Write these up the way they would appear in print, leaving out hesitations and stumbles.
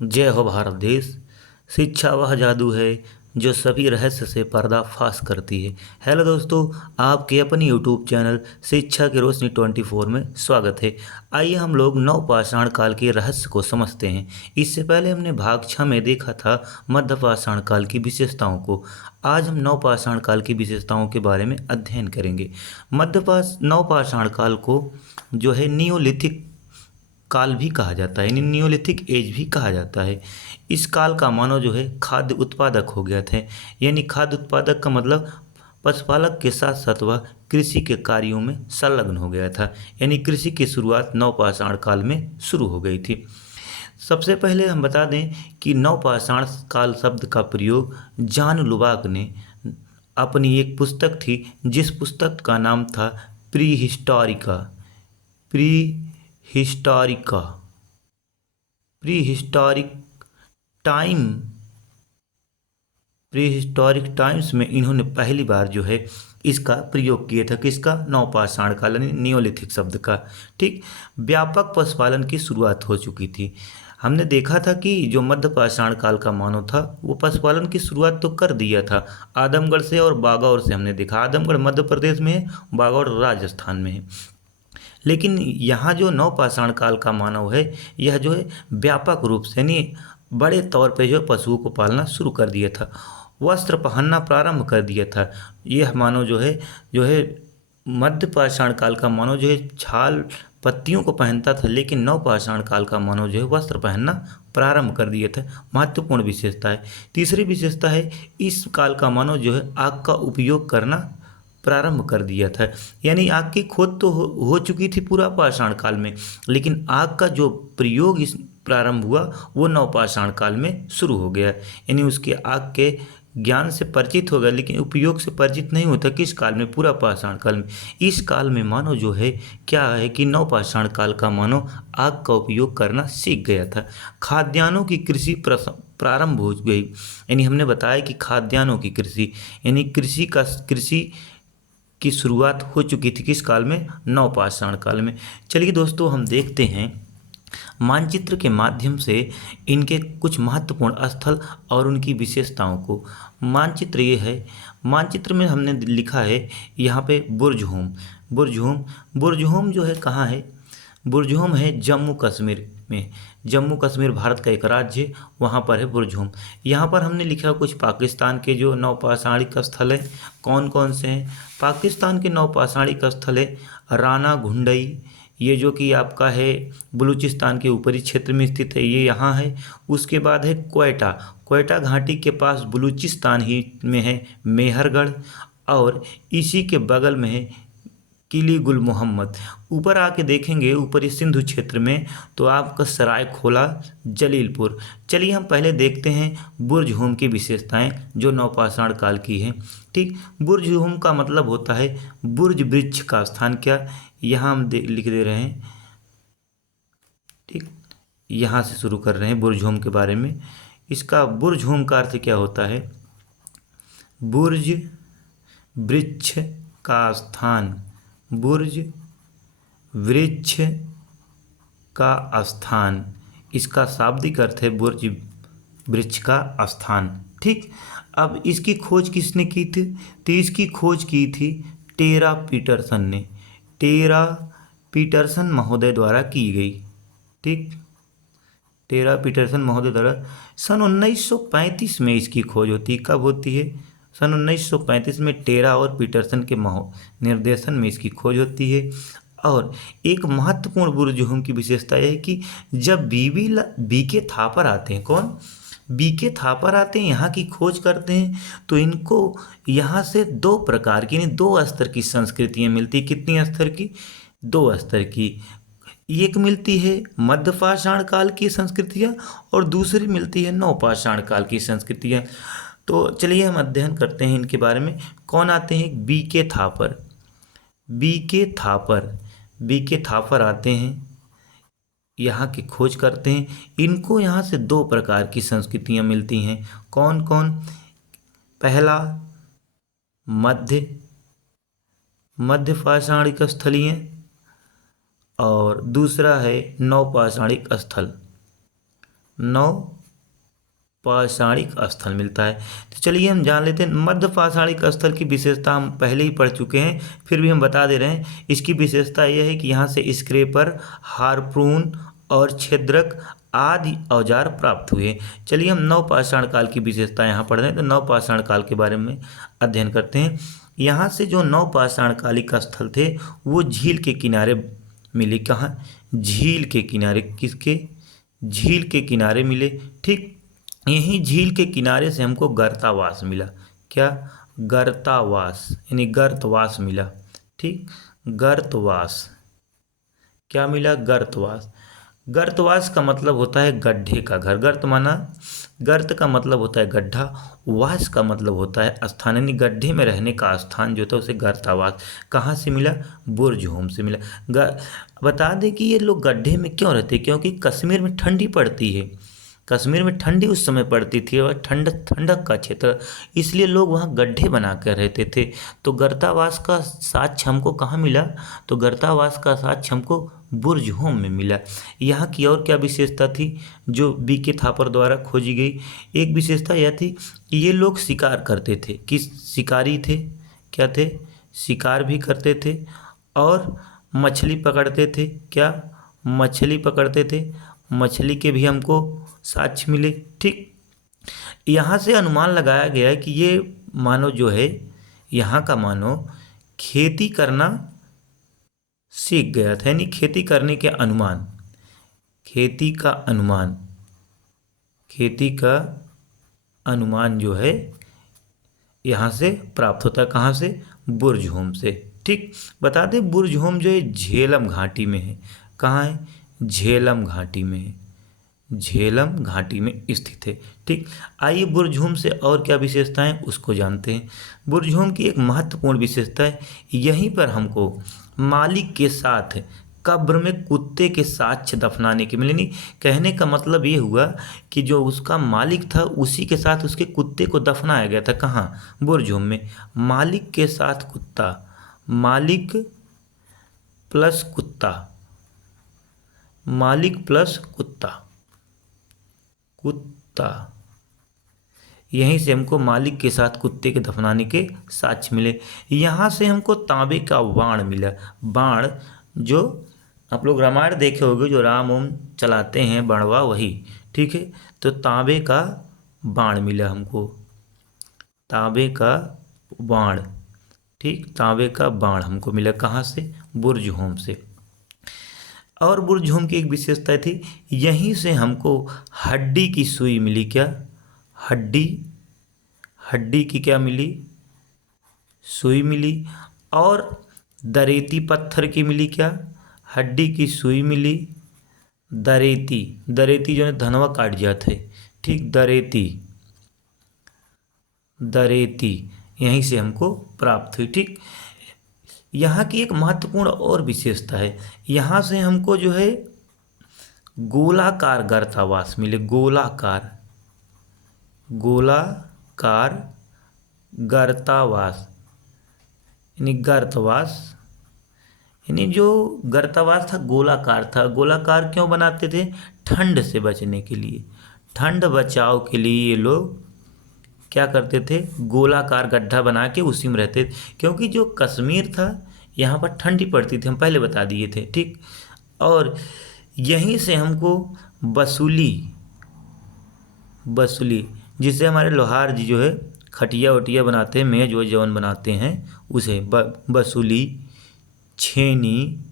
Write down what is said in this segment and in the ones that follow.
जय हो भारत देश। शिक्षा वह जादू है जो सभी रहस्य से पर्दाफाश करती है। हेलो दोस्तों, आपके अपने यूट्यूब चैनल शिक्षा की रोशनी 24 में स्वागत है। आइए हम लोग नवपाषाण काल के रहस्य को समझते हैं। इससे पहले हमने भाग 6 में देखा था मध्यपाषाण काल की विशेषताओं को। आज हम नवपाषाण काल की विशेषताओं के बारे में अध्ययन करेंगे। नवपाषाण काल को जो है नियोलिथिक काल भी कहा जाता है, यानी नियोलिथिक एज भी कहा जाता है। इस काल का मानव जो है खाद्य उत्पादक हो गया थे, यानी खाद्य उत्पादक का मतलब पशुपालक के साथ साथ वह कृषि के कार्यों में संलग्न हो गया था, यानी कृषि की शुरुआत नवपाषाण काल में शुरू हो गई थी। सबसे पहले हम बता दें कि नवपाषाण काल शब्द का प्रयोग जॉन लुबाक ने अपनी एक पुस्तक थी, जिस पुस्तक का नाम था pre Historica pre Historica pre historic time pre historic times में इन्होंने पहली बार जो है इसका प्रयोग किया था। किसका? नवपाषाण काल यानी नियोलिथिक शब्द का। ठीक, व्यापक पशुपालन की शुरुआत हो चुकी थी। हमने देखा था कि जो मध्यपाषाण काल का मानव था वो पशुपालन की शुरुआत तो कर दिया था, आदमगढ़ से और बागौर से। हमने देखा आदमगढ़ मध्य प्रदेश में है, बागौर राजस्थान में है। लेकिन यहाँ जो नवपाषाण काल का मानव है, यह जो है व्यापक रूप से यानी बड़े तौर पे जो पशुओं को पालना शुरू कर दिया था, वस्त्र पहनना प्रारंभ कर दिया था। यह मानव जो है मध्यपाषाण काल का मानव जो है छाल पत्तियों को पहनता था, लेकिन नवपाषाण काल का मानव जो है वस्त्र पहनना प्रारंभ कर दिया था। महत्वपूर्ण विशेषता है। तीसरी विशेषता है, इस काल का मानव जो है आग का उपयोग करना प्रारंभ कर दिया था, यानी आग की खोज तो हो चुकी थी पूरा पाषाण काल में, लेकिन आग का जो प्रयोग इस प्रारंभ हुआ वो नवपाषाण काल में शुरू हो गया। यानी उसके आग के ज्ञान से परिचित हो गया, लेकिन उपयोग से परिचित नहीं होता। किस काल में? पूरा पाषाण काल में। इस काल में मानव जो है क्या है कि नवपाषाण काल का मानव आग का उपयोग करना सीख गया था। खाद्यान्नों की कृषि प्रारंभ हो गई, यानी हमने बताया कि खाद्यान्नों की कृषि यानी कृषि की शुरुआत हो चुकी थी। किस काल में? नवपाषाण काल में। चलिए दोस्तों, हम देखते हैं मानचित्र के माध्यम से इनके कुछ महत्वपूर्ण स्थल और उनकी विशेषताओं को। मानचित्र ये है, मानचित्र में हमने लिखा है यहाँ पे बुर्जहोम। बुर्जहोम जो है कहाँ है? बुर्जहोम है जम्मू कश्मीर में। जम्मू कश्मीर भारत का एक राज्य है, वहाँ पर है बुर्जहोम। यहाँ पर हमने लिखा कुछ पाकिस्तान के जो नवपाषाणिक स्थल है। कौन कौन से हैं? पाकिस्तान के नवपाषाणिक स्थल है राना घुंडई, ये जो कि आपका है बलूचिस्तान के ऊपरी क्षेत्र में स्थित है, ये यहाँ है। उसके बाद है क्वेटा। क्वेटा घाटी के पास बलूचिस्तान ही में है मेहरगढ़, और इसी के बगल में है किली गुल मोहम्मद। ऊपर आके देखेंगे ऊपरी सिंधु क्षेत्र में तो आपका सरायखोला जलीलपुर। चलिए हम पहले देखते हैं बुर्जहोम की विशेषताएं जो नवपाषाण काल की हैं। ठीक, बुर्जहोम का मतलब होता है बुर्ज वृक्ष का स्थान। क्या? यहाँ हम लिख दे रहे हैं। ठीक, यहाँ से शुरू कर रहे हैं बुर्जहोम के बारे में। इसका बुर्जहोम का अर्थ क्या होता है? बुर्ज वृक्ष का स्थान। बुर्ज वृक्ष का स्थान, इसका शाब्दिक अर्थ है बुर्ज वृक्ष का स्थान। ठीक, अब इसकी खोज किसने की थी? तो इसकी खोज की थी टेरा पीटरसन ने। टेरा पीटरसन महोदय द्वारा की गई। ठीक, टेरा पीटरसन महोदय द्वारा सन 1935 में इसकी खोज होती। कब होती है? सन 1935 में टेरा और पीटरसन के निर्देशन में इसकी खोज होती है। और एक महत्वपूर्ण बुर्जहोम की विशेषता यह है कि जब बीके थापर आते हैं, कौन? बीके थापर आते हैं, यहाँ की खोज करते हैं, तो इनको यहाँ से दो प्रकार की यानी दो स्तर की संस्कृतियाँ मिलती। कितनी स्तर की? दो स्तर की। एक मिलती है मध्यपाषाण काल की संस्कृतियाँ और दूसरी मिलती है नवपाषाण काल की संस्कृतियाँ। तो चलिए हम अध्ययन करते हैं इनके बारे में। कौन आते हैं? BK Thapar. BK Thapar BK Thapar आते हैं, यहाँ की खोज करते हैं। इनको यहाँ से दो प्रकार की संस्कृतियाँ मिलती हैं। कौन कौन? पहला मध्यपाषाणिक स्थलीय और दूसरा है नवपाषाणिक स्थल। नौ पाषाणिक स्थल मिलता है। तो चलिए हम जान लेते हैं मध्य पाषाणिक स्थल की विशेषता। हम पहले ही पढ़ चुके हैं, फिर भी हम बता दे रहे हैं। इसकी विशेषता यह है कि यहाँ से स्क्रेपर, हार्पून और छिद्रक आदि औजार प्राप्त हुए। चलिए हम नवपाषाण काल की विशेषता यहाँ पढ़ रहे हैं, तो नवपाषाण काल के बारे में अध्ययन करते हैं। यहाँ से जो नवपाषाण कालिक स्थल थे वो झील के किनारे मिले। कहाँ? झील के किनारे। किसके? झील के किनारे मिले। ठीक, यही झील के किनारे से हमको गर्तावास मिला। क्या? गर्तावास यानी गर्तवास मिला। ठीक, गर्तवास। क्या मिला? गर्तवास। गर्तवास का मतलब होता है गड्ढे का घर। गर्त माना, गर्त का मतलब होता है गड्ढा, वास का मतलब होता है स्थान, यानी गड्ढे में रहने का स्थान जो था उसे गर्तावास। कहाँ से मिला? बुर्ज होम से मिला। बता दें कि ये लोग गड्ढे में क्यों रहते? क्योंकि कश्मीर में ठंडी पड़ती है। कश्मीर में ठंडी उस समय पड़ती थी और ठंडक का क्षेत्र, इसलिए लोग वहाँ गड्ढे बना कर रहते थे। तो गर्तावास का साक्ष्य हमको कहाँ मिला? तो गर्तावास का साक्ष्य हमको बुर्ज होम में मिला। यहाँ की और क्या विशेषता थी जो बीके थापर द्वारा खोजी गई? एक विशेषता यह थी कि ये लोग शिकार करते थे। किस? शिकारी थे। क्या थे? शिकार भी करते थे और मछली पकड़ते थे। क्या? मछली पकड़ते थे। मछली के भी हमको साक्ष्य मिले। ठीक, यहाँ से अनुमान लगाया गया है कि ये मानव जो है, यहाँ का मानव खेती करना सीख गया था, यानी खेती करने के अनुमान, खेती का अनुमान, खेती का अनुमान जो है यहाँ से प्राप्त होता है। कहाँ से? बुर्ज होम से। ठीक, बता दें बुर्ज होम जो है झेलम घाटी में है। कहाँ है? झेलम घाटी में है। झेलम घाटी में स्थित है। ठीक, आइए बुर्ज से और क्या विशेषताएं उसको जानते हैं। बुर्ज की एक महत्वपूर्ण विशेषता है, यहीं पर हमको मालिक के साथ कब्र में कुत्ते के साक्ष्य दफनाने के मिले। नहीं, कहने का मतलब ये हुआ कि जो उसका मालिक था उसी के साथ उसके कुत्ते को दफनाया गया था। कहाँ? बुर्ज में। मालिक के साथ कुत्ता, मालिक प्लस कुत्ता, मालिक प्लस कुत्ता, कुत्ता, यहीं से हमको मालिक के साथ कुत्ते के दफनाने के साक्ष्य मिले। यहाँ से हमको तांबे का बाण मिला। बाण जो आप लोग रामायण देखे होंगे, जो राम ओम चलाते हैं बाणवा, वही। ठीक है, तो तांबे का बाण मिला हमको, तांबे का बाण। ठीक, तांबे का बाण हमको मिला। कहाँ से? बुर्ज होम से। और बुर्ज होम की एक विशेषता थी, यहीं से हमको हड्डी की सुई मिली। क्या? हड्डी, हड्डी की क्या मिली? सुई मिली। और दरेती पत्थर की मिली। क्या? हड्डी की सुई मिली। दरेती, दरेती जो है धनवा काट जाते है। ठीक, दरेती, दरेती यहीं से हमको प्राप्त हुई। ठीक, यहाँ की एक महत्वपूर्ण और विशेषता है, यहाँ से हमको जो है गोलाकार गर्तावास मिले। गोलाकार, गोलाकार गर्तावास यानी गर्तवास, यानी जो गर्तावास था गोलाकार था। गोलाकार क्यों बनाते थे? ठंड से बचने के लिए, ठंड बचाव के लिए ये लोग क्या करते थे? गोलाकार गड्ढा बना के उसी में रहते थे। क्योंकि जो कश्मीर था यहाँ पर ठंडी पड़ती थी, हम पहले बता दिए थे। ठीक, और यहीं से हमको बसूली, बसूली जिससे हमारे लोहार जी जो है खटिया वटिया बनाते हैं, मेज वो जौन बनाते हैं उसे बसूली, छेनी,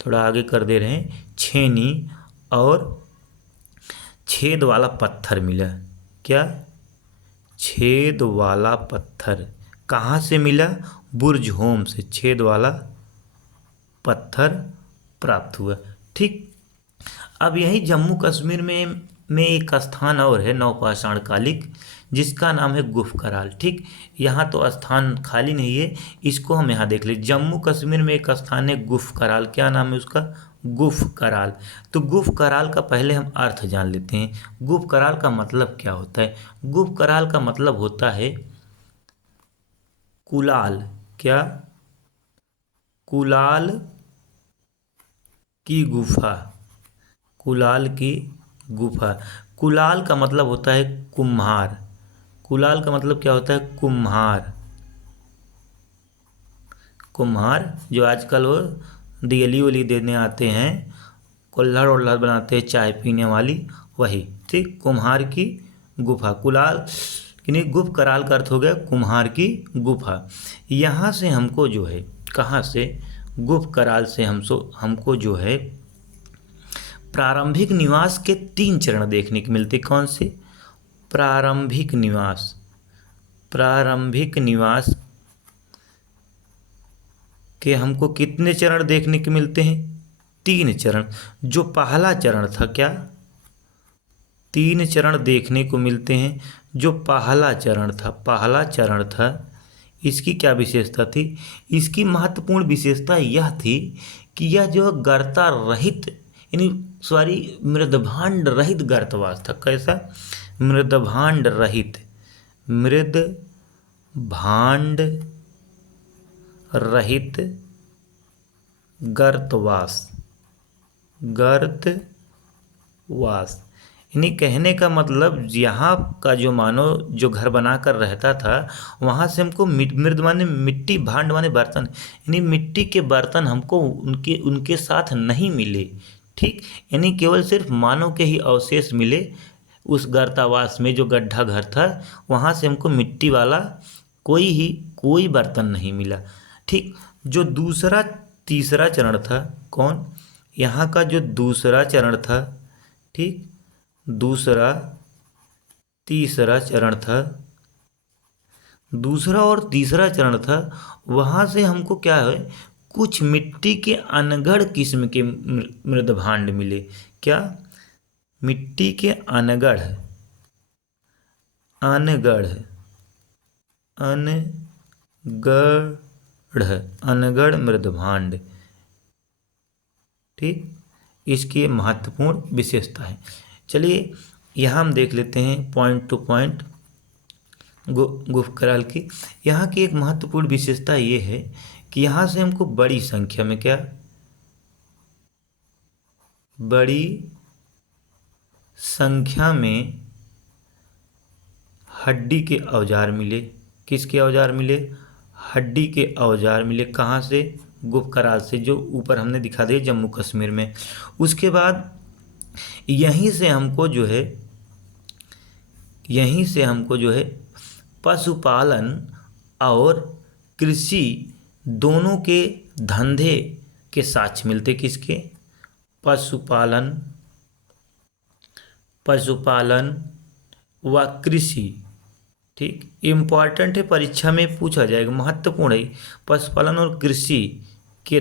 थोड़ा आगे कर दे रहे हैं, छेनी और छेद वाला पत्थर मिला। क्या? छेद वाला पत्थर। कहाँ से मिला? बुर्ज होम से छेद वाला पत्थर प्राप्त हुआ। ठीक, अब यही जम्मू कश्मीर में एक स्थान और है नवपाषाण कालिक, जिसका नाम है गुफ कराल। ठीक, यहाँ तो स्थान खाली नहीं है, इसको हम यहाँ देख ले। जम्मू कश्मीर में एक स्थान है गुफ कराल। क्या नाम है उसका? गुफ कराल। तो गुफ कराल का पहले हम अर्थ जान लेते हैं। गुफ कराल का मतलब क्या होता है? गुफ कराल का मतलब होता है कुलाल। क्या? कुलाल की गुफा, कुलाल की गुफा। कुलाल का मतलब होता है कुम्हार। कुलाल का मतलब क्या होता है? कुम्हार। कुम्हार जो आजकल वो दियली उली देने आते हैं, कुल्हड़ उल्हड़ बनाते हैं चाय पीने वाली, वही। ठीक, कुम्हार की गुफा। कुलाल यानी गुप्त कराल का अर्थ हो गया कुम्हार की गुफा। यहाँ से हमको जो है, कहाँ से? गुप्त कराल से हमको जो है प्रारंभिक निवास के 3 चरण देखने को मिलते। कौन से? प्रारंभिक निवास। प्रारंभिक निवास के हमको कितने चरण देखने को मिलते हैं? 3 चरण। जो पहला चरण था, क्या 3 चरण देखने को मिलते हैं? जो पहला चरण था, इसकी क्या विशेषता थी? इसकी महत्वपूर्ण विशेषता यह थी कि यह जो गर्ता रहित, यानी सॉरी, मृदभांड रहित गर्तवास था। कैसा? मृदभांड रहित। मृदभांड रहित गर्तवास। यानी कहने का मतलब, यहाँ का जो मानव जो घर बनाकर रहता था, वहाँ से हमको मृद माने मिट्टी, भांड माने बर्तन, यानी मिट्टी के बर्तन हमको उनके साथ नहीं मिले। ठीक, यानी केवल सिर्फ मानव के ही अवशेष मिले उस गर्तावास में। जो गड्ढा घर था, वहाँ से हमको मिट्टी वाला कोई बर्तन नहीं मिला। ठीक, जो तीसरा चरण था, कौन? यहाँ का जो दूसरा चरण था, ठीक, तीसरा चरण था, दूसरा और तीसरा चरण था, वहाँ से हमको क्या है, कुछ मिट्टी के अनगढ़ किस्म के मृदभांड मिले। क्या? मिट्टी के अनगढ़ मृदभांड। ठीक, इसकी महत्वपूर्ण विशेषता है। चलिए यहाँ हम देख लेते हैं पॉइंट टू पॉइंट गुप्त कराल की। यहाँ की एक महत्वपूर्ण विशेषता ये है कि यहाँ से हमको बड़ी संख्या में, क्या, बड़ी संख्या में हड्डी के औजार मिले। किसके औजार मिले? हड्डी के औजार मिले। कहाँ से? गुप्त कराल से, जो ऊपर हमने दिखा दिए जम्मू कश्मीर में। उसके बाद यहीं से हमको जो है पशुपालन और कृषि दोनों के धंधे के साक्ष्य मिलते। किसके? पशुपालन व कृषि। ठीक, इम्पॉर्टेंट है, परीक्षा में पूछा जाएगा, महत्वपूर्ण है। पशुपालन और कृषि के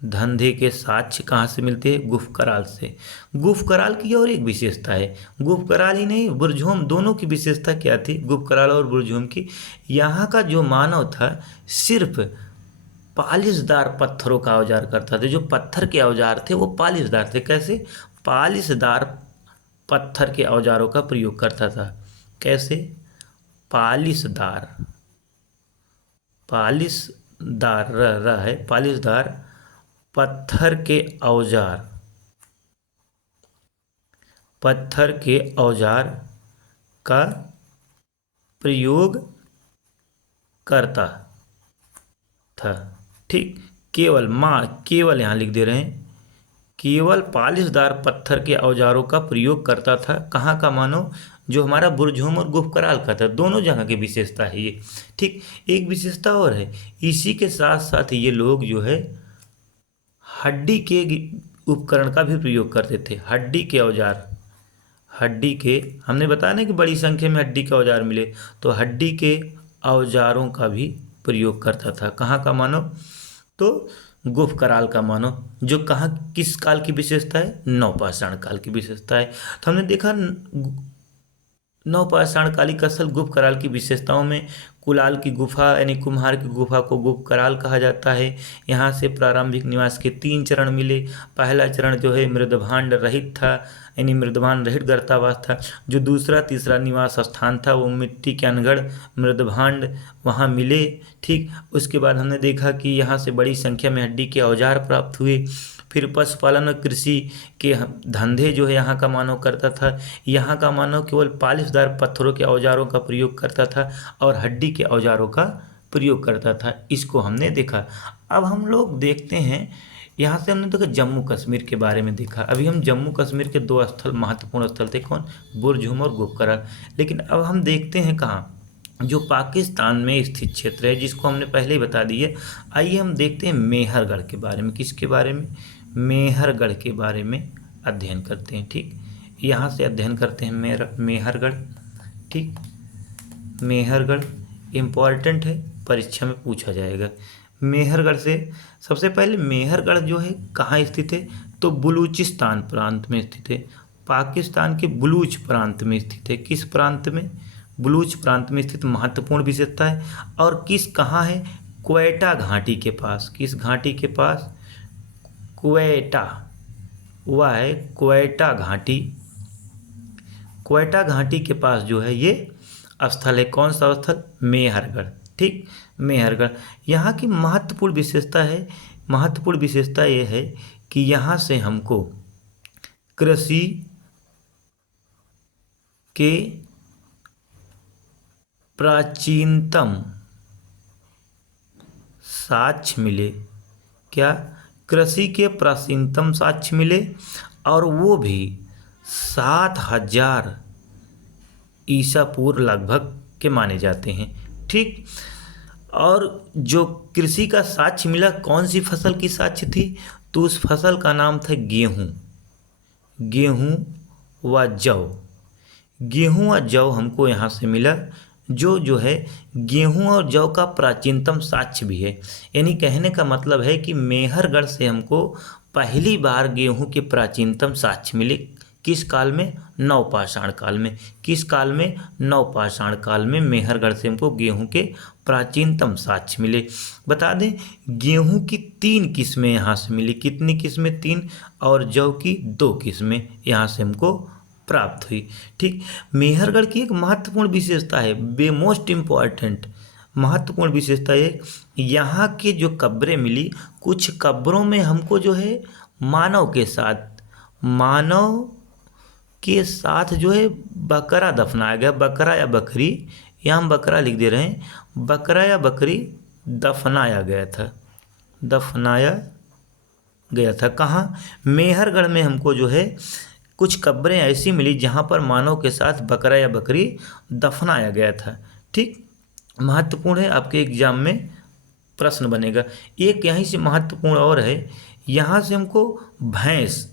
धंधे के साक्ष्य कहाँ से मिलते हैं? गुप्त कराल से। गुप्त कराल की और एक विशेषता है, गुप्त कराल ही नहीं, बुरझोम, दोनों की विशेषता क्या थी, गुप्त कराल और बुरझोम की? यहाँ का जो मानव था सिर्फ पालिशदार पत्थरों का औजार करता था। जो पत्थर के औजार थे वो पालिशदार थे। कैसे? पालिशदार पत्थर के औजारों का प्रयोग करता था। कैसे? पालिशदार पत्थर के औजार का प्रयोग करता था। ठीक, केवल यहाँ लिख दे रहे हैं, केवल पालिशदार पत्थर के औजारों का प्रयोग करता था। कहाँ का मानव? जो हमारा बुरझोम और गुप्त कराल का था। दोनों जगह की विशेषता है ये। ठीक, एक विशेषता और है, इसी के साथ साथ ये लोग जो है हड्डी के उपकरण का भी प्रयोग करते थे। हड्डी के औजार, हमने बताया ना कि बड़ी संख्या में हड्डी के औजार मिले, तो हड्डी के औजारों का भी प्रयोग करता था। कहाँ का मानव? तो गुप्त कराल का मानव। जो कहाँ, किस काल की विशेषता है? नवपाषाण काल की विशेषता है। तो हमने देखा नवपाषाण कालिक स्थल गुप्त कराल की विशेषताओं में कुलाल की गुफा यानी कुम्हार की गुफा को गुप्त कराल कहा जाता है। यहाँ से प्रारंभिक निवास के 3 चरण मिले। पहला चरण जो है मृदभांड रहित था, यानी मृदभांड रहित गर्तावास था। जो दूसरा तीसरा निवास स्थान था वो मिट्टी के अनगढ़ मृदभांड वहाँ मिले। ठीक, उसके बाद हमने देखा कि यहाँ से बड़ी संख्या में हड्डी के औजार प्राप्त हुए। फिर पशुपालन और कृषि के धंधे जो है यहाँ का मानव करता था। यहाँ का मानव केवल पालिशदार पत्थरों के औजारों का प्रयोग करता था और हड्डी के औजारों का प्रयोग करता था। इसको हमने देखा। अब हम लोग देखते हैं, यहाँ से हमने देखा जम्मू कश्मीर के बारे में देखा। अभी हम जम्मू कश्मीर के दो स्थल महत्वपूर्ण स्थल थे, कौन? बुरजुम और गोकरा। लेकिन अब हम देखते हैं कहाँ, जो पाकिस्तान में स्थित क्षेत्र है, जिसको हमने पहले ही बता दी है। आइए हम देखते हैं मेहरगढ़ के बारे में। किसके बारे में? मेहरगढ़ के बारे में अध्ययन करते हैं। ठीक, यहाँ से अध्ययन करते हैं मेहरगढ़। ठीक, मेहरगढ़ इम्पॉर्टेंट है, परीक्षा में पूछा जाएगा। मेहरगढ़ से सबसे पहले, मेहरगढ़ जो है कहाँ स्थित है? तो बलूचिस्तान प्रांत में स्थित है। पाकिस्तान के बलूच प्रांत में स्थित है। किस प्रांत में? बलूच प्रांत में स्थित महत्वपूर्ण विशेषता है। और कहाँ है? क्वेटा घाटी के पास। किस घाटी के पास? क्वेटा, वह है क्वेटा घाटी। क्वेटा घाटी के पास जो है ये स्थल है। कौन सा स्थल? मेहरगढ़। ठीक, मेहरगढ़। यहाँ की महत्वपूर्ण विशेषता ये है कि यहाँ से हमको कृषि के प्राचीनतम साक्ष्य मिले। क्या? कृषि के प्राचीनतम साक्ष्य मिले, और वो भी 7000 ईसा पूर्व लगभग के माने जाते हैं। ठीक, और जो कृषि का साक्ष्य मिला, कौन सी फसल की साक्ष्य थी? तो उस फसल का नाम था गेहूँ। गेहूँ व जौ। गेहूँ व जौ हमको यहाँ से मिला, जो है गेहूँ और जौ का प्राचीनतम साक्ष्य भी है। यानी कहने का मतलब है कि मेहरगढ़ से हमको पहली बार गेहूँ के प्राचीनतम साक्ष्य मिले। किस काल में? नवपाषाण काल में। किस काल में? नवपाषाण काल में मेहरगढ़ से हमको गेहूं के प्राचीनतम साक्ष्य मिले। बता दें, गेहूं की 3 किस्में यहाँ से मिली। कितनी किस्में? 3। और जौ की 2 किस्में यहाँ से हमको प्राप्त हुई। ठीक, मेहरगढ़ की एक महत्वपूर्ण विशेषता है, मोस्ट इम्पॉर्टेंट महत्वपूर्ण विशेषता है, यहाँ के जो कब्रें मिली, कुछ कब्रों में हमको जो है मानव के साथ जो है बकरा दफनाया गया। बकरा या बकरी, यहाँ हम बकरा लिख दे रहे हैं। बकरा या बकरी दफनाया गया था। कहाँ? मेहरगढ़ में हमको जो है कुछ कब्रें ऐसी मिली जहाँ पर मानव के साथ बकरा या बकरी दफनाया गया था। ठीक, महत्वपूर्ण है, आपके एग्जाम में प्रश्न बनेगा। एक यहीं से महत्वपूर्ण और है, यहाँ से हमको भैंस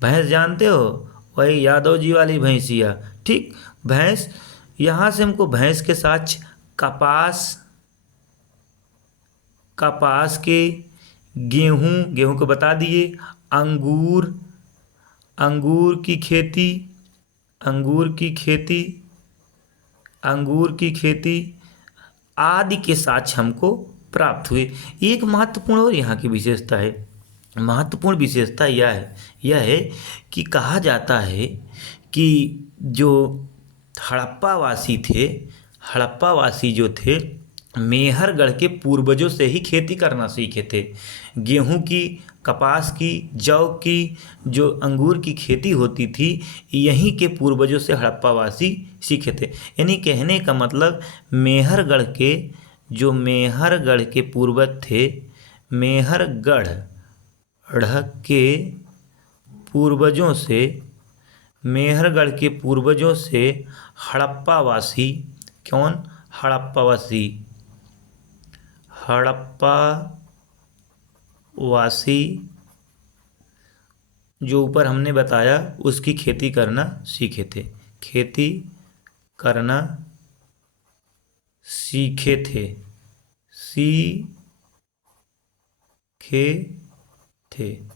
जानते हो, वही यादव जी वाली भैंसिया। ठीक, भैंस, यहाँ से हमको भैंस के साथ कपास के, गेहूं को बता दिए, अंगूर की खेती आदि के साक्ष्य हमको प्राप्त हुए। एक महत्वपूर्ण और यहाँ की विशेषता है, महत्वपूर्ण विशेषता यह है कि कहा जाता है कि जो हड़प्पावासी जो थे, मेहरगढ़ के पूर्वजों से ही खेती करना सीखे थे। गेहूं की, कपास की, जौ की, जो अंगूर की खेती होती थी, यहीं के पूर्वजों से हड़प्पावासी सीखे थे। यानी कहने का मतलब, मेहरगढ़ के पूर्वज थे, मेहरगढ़ के पूर्वजों से हड़प्पावासी, कौन? हड़प्पावासी जो ऊपर हमने बताया, उसकी खेती करना सीखे थे।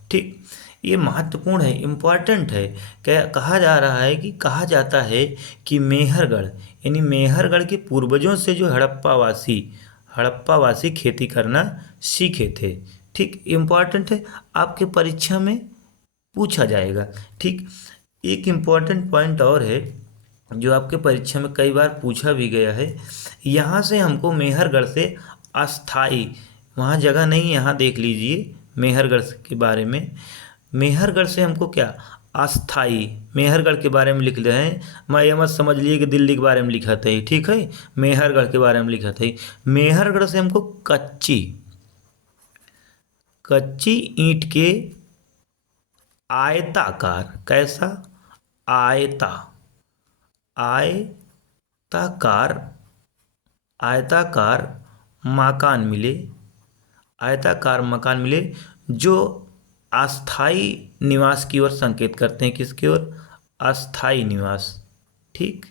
ठीक, ये महत्वपूर्ण है, इम्पॉर्टेंट है। कहा जाता है कि मेहरगढ़, यानी मेहरगढ़ के पूर्वजों से जो हड़प्पावासी खेती करना सीखे थे। ठीक, इम्पॉर्टेंट है, आपके परीक्षा में पूछा जाएगा। ठीक, एक इम्पॉर्टेंट पॉइंट और है जो आपके परीक्षा में कई बार पूछा भी गया है। यहाँ से हमको मेहरगढ़ से अस्थाई, वहाँ जगह नहीं, यहाँ देख लीजिए, मेहरगढ़ के बारे में, मेहरगढ़ से हमको क्या अस्थाई, मेहरगढ़ के बारे में लिख रहे हैं। मैं ये मत समझ लिए कि दिल्ली के बारे में लिखा था, ठीक है, मेहरगढ़ के बारे में लिखा था। मेहरगढ़ से हमको कच्ची, कच्ची ईंट के आयताकार, कैसा आयता, आयताकार, आयताकार मकान मिले, आयताकार मकान मिले जो अस्थाई निवास की ओर संकेत करते हैं। किसकी ओर? अस्थाई निवास। ठीक,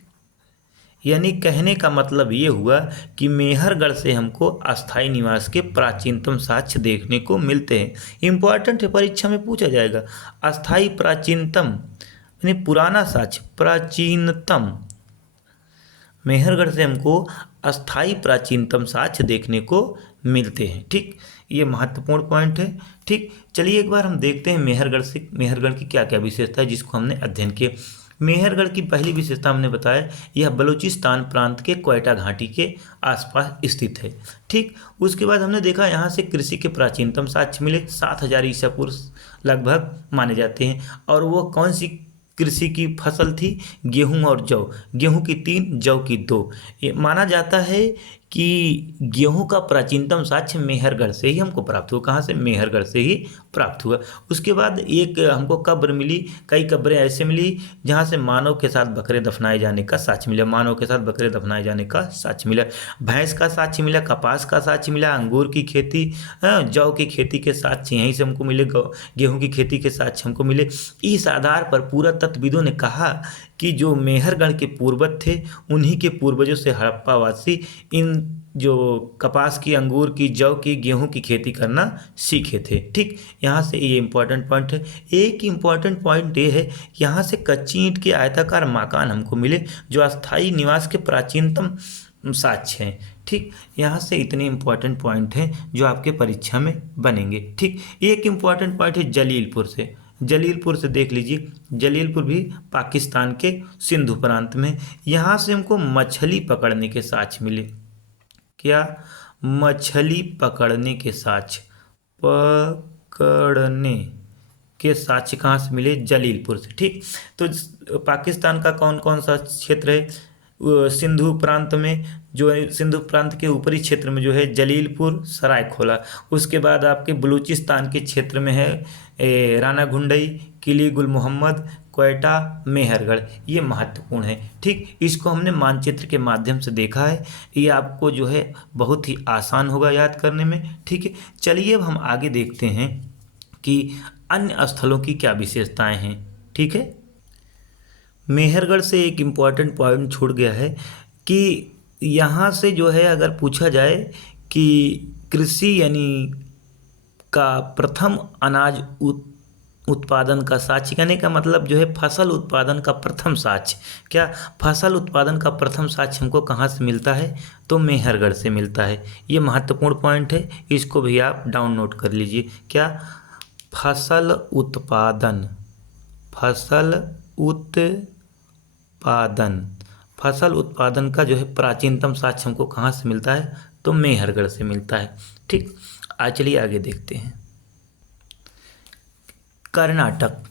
यानी कहने का मतलब ये हुआ कि मेहरगढ़ से हमको अस्थाई निवास के प्राचीनतम साक्ष्य देखने को मिलते हैं। इंपॉर्टेंट है, परीक्षा में पूछा जाएगा। अस्थाई प्राचीनतम यानी पुराना साक्ष्य, प्राचीनतम, मेहरगढ़ से हमको अस्थाई प्राचीनतम साक्ष्य देखने को मिलते हैं। ठीक, ये महत्वपूर्ण पॉइंट है। ठीक, चलिए एक बार हम देखते हैं मेहरगढ़ से, मेहरगढ़ की क्या क्या विशेषता है जिसको हमने अध्ययन किया। मेहरगढ़ की पहली विशेषता हमने बताया, यह बलूचिस्तान प्रांत के क्वेटा घाटी के आसपास स्थित है। ठीक, उसके बाद हमने देखा यहाँ से कृषि के प्राचीनतम साक्ष्य मिले, 7000 ईसा पूर्व लगभग माने जाते हैं। और वो कौन सी कृषि की फसल थी? गेहूं और जौ, गेहूं की 3, जौ की 2। ये माना जाता है कि गेहूं का प्राचीनतम साक्ष्य मेहरगढ़ से ही हमको प्राप्त हुआ। कहाँ से? मेहरगढ़ से ही प्राप्त हुआ। उसके बाद एक हमको कब्र मिली, कई कब्रें ऐसे मिली जहाँ से मानव के साथ बकरे दफनाए जाने का साक्ष्य मिला, मानव के साथ बकरे दफनाए जाने का साक्ष्य मिला, भैंस का साक्ष्य मिला, कपास का साक्ष्य मिला, अंगूर की खेती, जौ की खेती के साक्ष्य यहीं से हमको मिले, गेहूं की खेती के साक्ष्य हमको मिले। इस आधार पर पुरातत्वविदों ने कहा कि जो मेहरगढ़ के पूर्वज थे उन्हीं के पूर्वजों से हड़प्पावासी इन जो कपास की, अंगूर की, जौ की, गेहूं की खेती करना सीखे थे। ठीक, यहाँ से ये इंपॉर्टेंट पॉइंट है। एक इंपॉर्टेंट पॉइंट ये है, यहाँ से कच्ची ईंट के आयताकार मकान हमको मिले जो अस्थाई निवास के प्राचीनतम साक्ष्य हैं। ठीक, यहाँ से इतने इंपॉर्टेंट पॉइंट हैं जो आपके परीक्षा में बनेंगे। ठीक, एक इंपॉर्टेंट पॉइंट है जलीलपुर से, जलीलपुर से देख लीजिए, जलीलपुर भी पाकिस्तान के सिंधु प्रांत में। यहाँ से हमको मछली पकड़ने के साक्ष्य मिले। क्या? मछली पकड़ने के साक्ष्य, पकड़ने के साक्ष्य कहाँ से मिले? जलीलपुर से। ठीक, तो पाकिस्तान का कौन कौन सा क्षेत्र है? सिंधु प्रांत में, जो है सिंधु प्रांत के ऊपरी क्षेत्र में जो है जलीलपुर, सरायखोला। उसके बाद आपके बलूचिस्तान के क्षेत्र में है राना गुंडई, किली गुल मोहम्मद, क्वेटा, मेहरगढ़। ये महत्वपूर्ण है। ठीक, इसको हमने मानचित्र के माध्यम से देखा है, ये आपको जो है बहुत ही आसान होगा याद करने में। ठीक है, चलिए अब हम आगे देखते हैं कि अन्य स्थलों की क्या विशेषताएं हैं। ठीक है, मेहरगढ़ से एक इम्पॉर्टेंट पॉइंट छूट गया है कि यहाँ से जो है अगर पूछा जाए कि कृषि यानी का प्रथम अनाज उत्पादन का साक्ष्य, कहने का मतलब जो है फसल उत्पादन का प्रथम साक्ष्य। क्या? फसल उत्पादन का प्रथम साक्ष्य हमको कहाँ से मिलता है? तो मेहरगढ़ से मिलता है। ये महत्वपूर्ण पॉइंट है, इसको भी आप डाउनलोड कर लीजिए। क्या? फसल उत्पादन, फसल उत्पादन, फसल उत्पादन का जो है प्राचीनतम साक्ष्य हमको कहाँ से मिलता है? तो मेहरगढ़ से मिलता है। ठीक, चलिए आगे देखते हैं। कर्नाटक,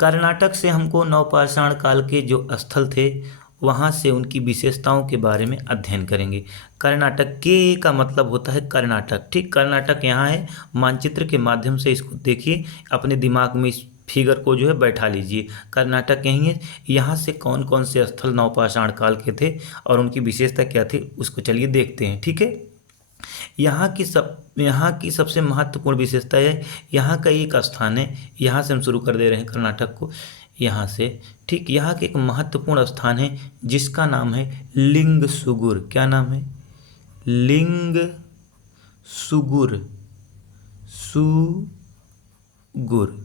कर्नाटक से हमको नवपाषाण काल के जो स्थल थे वहाँ से उनकी विशेषताओं के बारे में अध्ययन करेंगे। कर्नाटक के का मतलब होता है कर्नाटक। ठीक, कर्नाटक यहाँ है, मानचित्र के माध्यम से इसको देखिए, अपने दिमाग में इस फिगर को जो है बैठा लीजिए। कर्नाटक यहीं है। यहाँ से कौन कौन से स्थल नवपाषाण काल के थे और उनकी विशेषता क्या थी उसको चलिए देखते हैं। ठीक है, यहाँ की सबसे महत्वपूर्ण विशेषता है, यहाँ का एक स्थान है, यहाँ से हम शुरू कर दे रहे हैं कर्नाटक को, यहाँ से। ठीक, यहाँ के एक महत्वपूर्ण स्थान है जिसका नाम है लिंगसुगुर। क्या नाम है? लिंगसुगुर, सुगुर।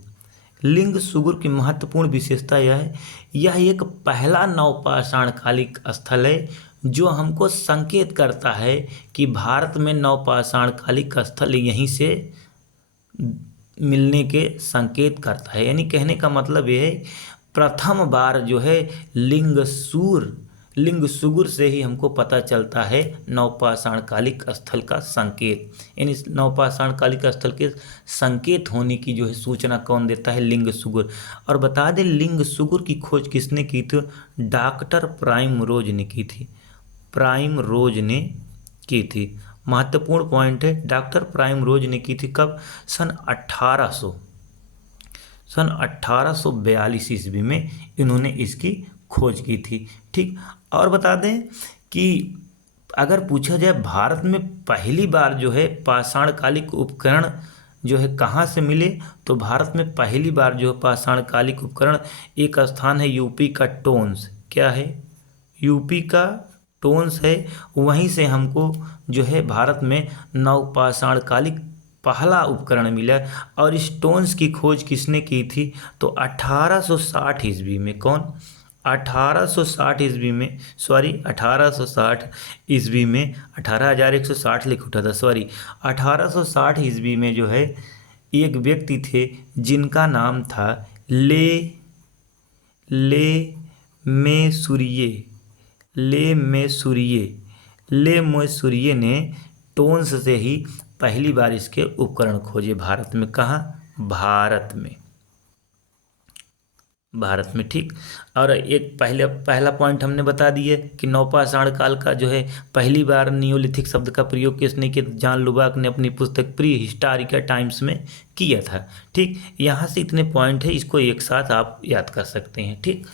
लिंगसुगुर की महत्वपूर्ण विशेषता यह है, यह एक पहला नवपाषाण कालिक स्थल है जो हमको संकेत करता है कि भारत में नवपाषाण कालिक स्थल यहीं से मिलने के संकेत करता है। यानी कहने का मतलब यह है प्रथम बार जो है लिंगसुगुर से ही हमको पता चलता है नवपाषाण कालिक स्थल का संकेत। यानी नवपाषाण कालिक स्थल के संकेत होने की जो है सूचना कौन देता है? लिंगसुगुर। और बता दें लिंगसुगुर की खोज किसने की थी? डॉक्टर प्राइमरोज ने की थी। प्राइमरोज ने की थी। महत्वपूर्ण पॉइंट है, डॉक्टर प्राइमरोज ने की थी। कब? सन 1842 ईस्वी में इन्होंने इसकी खोज की थी। ठीक। और बता दें कि अगर पूछा जाए भारत में पहली बार जो है पाषाण कालिक उपकरण जो है कहाँ से मिले, तो भारत में पहली बार जो है पाषाण कालिक उपकरण एक स्थान है यूपी का टोंस। क्या है? यूपी का टोंस है। वहीं से हमको जो है भारत में नवपाषाण कालिक पहला उपकरण मिला। और इस टोंस की खोज किसने की थी? तो 1860 ईस्वी में। कौन? 1860 ईस्वी में, सॉरी 1860 ईस्वी में, 18,160 लिख उठा था, सॉरी 1860 ईस्वी में जो है एक व्यक्ति थे जिनका नाम था ले मेसुरिये। ले मेसुरिये ने टोंस से ही पहली बार इसके उपकरण खोजे भारत में। कहाँ? भारत में। ठीक। और एक पहला पॉइंट हमने बता दिया कि नवपाषाण काल का जो है पहली बार नियोलिथिक शब्द का प्रयोग किसने किया? जॉन लुबाक ने अपनी पुस्तक प्री हिस्टोरिका टाइम्स में किया था। ठीक। यहाँ से इतने पॉइंट है, इसको एक साथ आप याद कर सकते हैं। ठीक।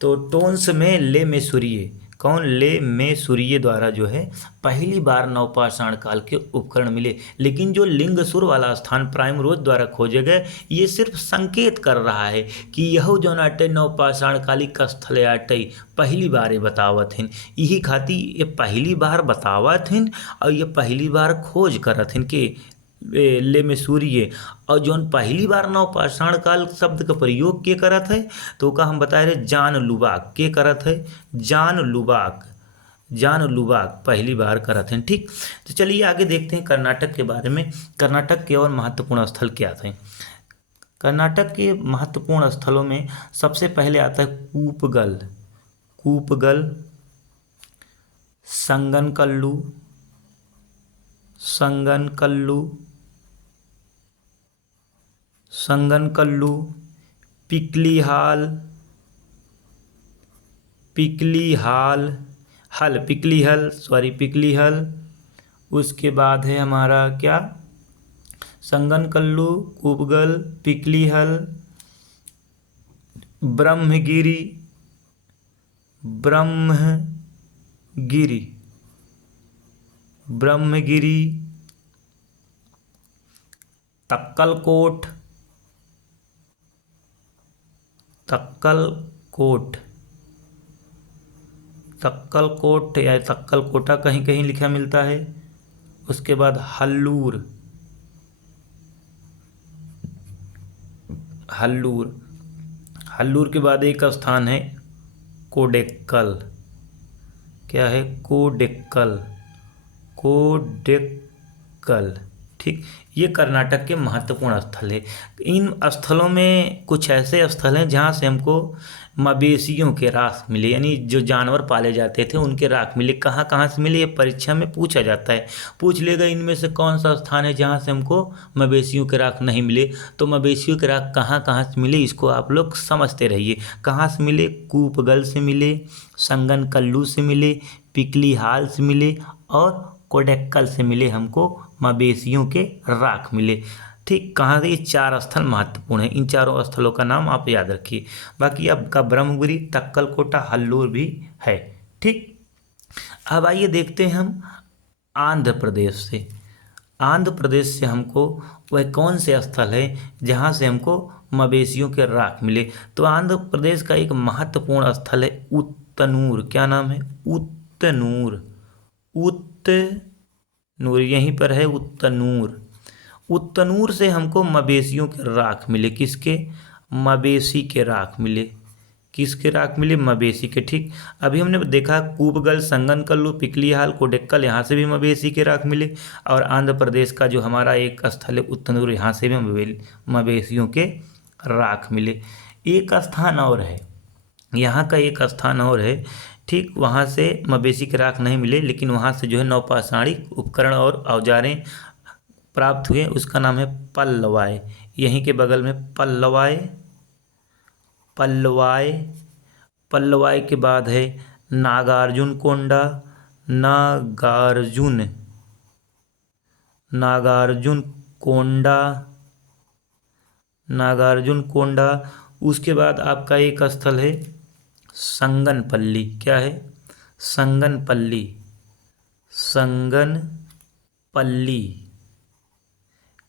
तो टोंस में ले मेसुरिये, कौन? ले मेसुरिये द्वारा जो है पहली बार नवपाषाण काल के उपकरण मिले। लेकिन जो लिंगसुर वाला स्थान प्राइमरोज द्वारा खोजे गए, ये सिर्फ संकेत कर रहा है कि यह जो नाटे नवपाषाण कालिक स्थल आटे पहली बार ये बतावत हिन। यही खातिर ये पहली बार बतावत हिन और ये पहली बार खोज करत हिन के ले मेसुरिये। और जौन पहली बार नवपाषाण काल शब्द का प्रयोग के करत है, तो का हम बताए रहे जॉन लुबाक के करत है। जॉन लुबाक पहली बार करत हैं। ठीक। तो चलिए आगे देखते हैं कर्नाटक के बारे में। कर्नाटक के और महत्वपूर्ण स्थल क्या थे? कर्नाटक के महत्वपूर्ण स्थलों में सबसे पहले आता है कूपगल, संगनकल्लू, पिकलीहल। उसके बाद है हमारा क्या? संगनकल्लू, कूपगल, पिकलीहल, ब्रह्मगिरी, तक्कलकोट या तक्कलकोटा कहीं कहीं लिखा मिलता है। उसके बाद हल्लूर के बाद एक स्थान है कोडेक्कल। क्या है? कोडेक्कल। ठीक। ये कर्नाटक के महत्वपूर्ण स्थल है। इन स्थलों में कुछ ऐसे स्थल हैं जहाँ से हमको मवेशियों के राख मिले, यानी जो जानवर पाले जाते थे उनके राख मिले। कहाँ से मिले? ये परीक्षा में पूछा जाता है। पूछ लेगा इनमें से कौन सा स्थान है जहाँ से हमको मवेशियों के राख नहीं मिले। तो मवेशियों के राख कहाँ से मिले, इसको आप लोग समझते रहिए। कहाँ से मिले? कूपगल से मिले, संगनकल्लू से मिले, पिकलीहाल से मिले और कोडेक्कल से मिले। हमको मवेशियों के राख मिले। ठीक। कहाँ से? ये 4 स्थल महत्वपूर्ण हैं। इन चारों स्थलों का नाम आप याद रखिए। बाकी आपका ब्रह्मगिरी, तक्कलकोटा, हल्लूर भी है। ठीक। अब आइए देखते हैं हम आंध्र प्रदेश से हमको वह कौन से स्थल है जहाँ से हमको मवेशियों के राख मिले। तो आंध्र प्रदेश का एक महत्वपूर्ण स्थल है उतनूर। क्या नाम है? उतनूर। यहीं पर है उतनूर से हमको मवेशियों के राख मिले। किसके? मवेशी के राख मिले। किसके राख मिले? मवेशी के। ठीक। अभी हमने देखा कूपगल, संगनकल्लू, पिकलीहाल, कोडेक्कल, यहाँ से भी मवेशी के राख मिले। और आंध्र प्रदेश का जो हमारा एक स्थल है उतनूर, यहाँ से भी मवेशियों के राख मिले। एक स्थान और है, यहाँ का एक स्थान और है ठीक, वहाँ से मवेशी के राख नहीं मिले, लेकिन वहाँ से जो है नवपाषाणिक उपकरण और औजारें प्राप्त हुए। उसका नाम है पल्लवाय। यहीं के बगल में पल्लवाय, पल्लवाय, पल्लवाय के बाद है नागार्जुन कोंडा, नागार्जुन, नागार्जुन कोंडा, नागार्जुन कोंडा। उसके बाद आपका एक स्थल है संगनपल्ली। क्या है? संगनपल्ली, संगनपल्ली।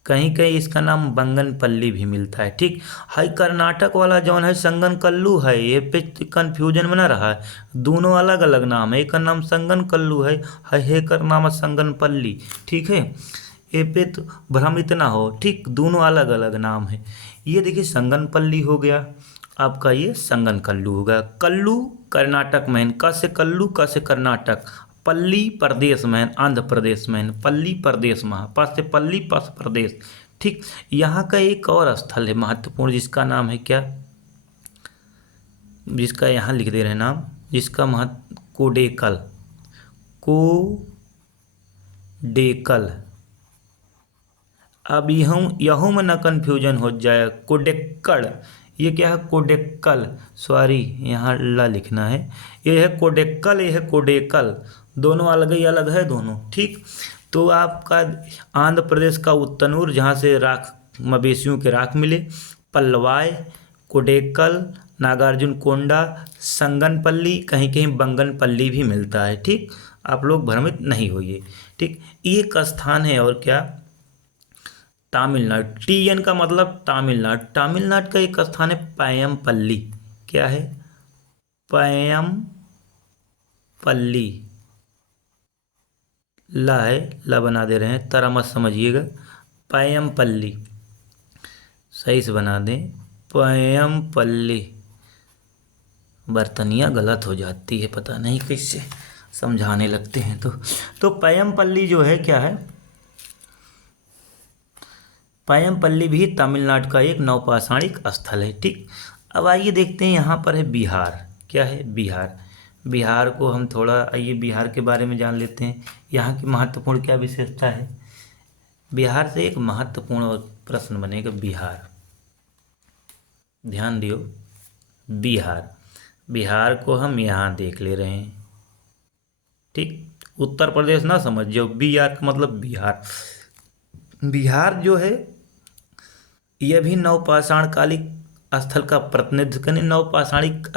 कहीं कहीं इसका नाम बंगनपल्ली भी मिलता है। ठीक, हाई कर्नाटक वाला जौन है संगनकल्लू है, ये पे कंफ्यूजन बना रहा है। दोनों अलग अलग नाम है, एक का नाम संगनकल्लू है, एक का नाम है संगनपल्ली। ठीक है, ये पे तो भ्रमित ना हो। ठीक, दोनों अलग अलग नाम है। ये देखिए संगनपल्ली हो गया आपका, ये संगनकल्लू हो गया। कल्लू कर्नाटक में, क से कल्लू, क से कर्नाटक, पल्ली प्रदेश में, आंध्र प्रदेश में, पल्ली प्रदेश में, प से पल्ली, प से प्रदेश। ठीक, यहाँ का एक और स्थल है महत्वपूर्ण, जिसका नाम है क्या, जिसका यहाँ लिख दे रहे हैं नाम, जिसका महत्व कोडेकल, कोडेकल। अब यहूँ में ना कन्फ्यूजन हो जाए। कोडेक्कड़, ये क्या है? कोडेक्कल, सॉरी यहाँ ला लिखना है। ये है कोडेक्कल, ये है कोडेकल, दोनों अलग ही अलग है दोनों। ठीक, तो आपका आंध्र प्रदेश का उत्तनूर, जहाँ से राख, मवेशियों के राख मिले, पल्लवाय, कोडेक्कल, नागार्जुन कोंडा, संगनपल्ली, कहीं कहीं बंगनपल्ली भी मिलता है। ठीक, आप लोग भ्रमित नहीं होइए। ठीक, एक स्थान है और क्या, तमिलनाडु। TN का मतलब तमिलनाडु। तमिलनाडु का एक स्थान है पय्यमपल्ली। क्या है? पय्यमपल्ली। ला है, ला बना दे रहे हैं, तारा मत समझिएगा। पय्यमपल्ली सही से बना दें, पय्यमपल्ली। बर्तनियाँ गलत हो जाती है, पता नहीं कैसे समझाने लगते हैं। तो पय्यमपल्ली जो है क्या है, पय्यमपल्ली भी तमिलनाडु का एक नवपाषाणिक स्थल है। ठीक, अब आइए देखते हैं यहाँ पर है बिहार। क्या है? बिहार। बिहार को हम थोड़ा, आइए बिहार के बारे में जान लेते हैं। यहाँ की महत्वपूर्ण क्या विशेषता है। बिहार से एक महत्वपूर्ण और प्रश्न बनेगा। बिहार, ध्यान दियो, बिहार, बिहार को हम यहाँ देख ले रहे हैं। ठीक, उत्तर प्रदेश ना समझिए, बिहार का मतलब बिहार। बिहार जो है यह भी नवपाषाण कालिक स्थल का प्रतिनिधित्व करने, नवपाषाणिक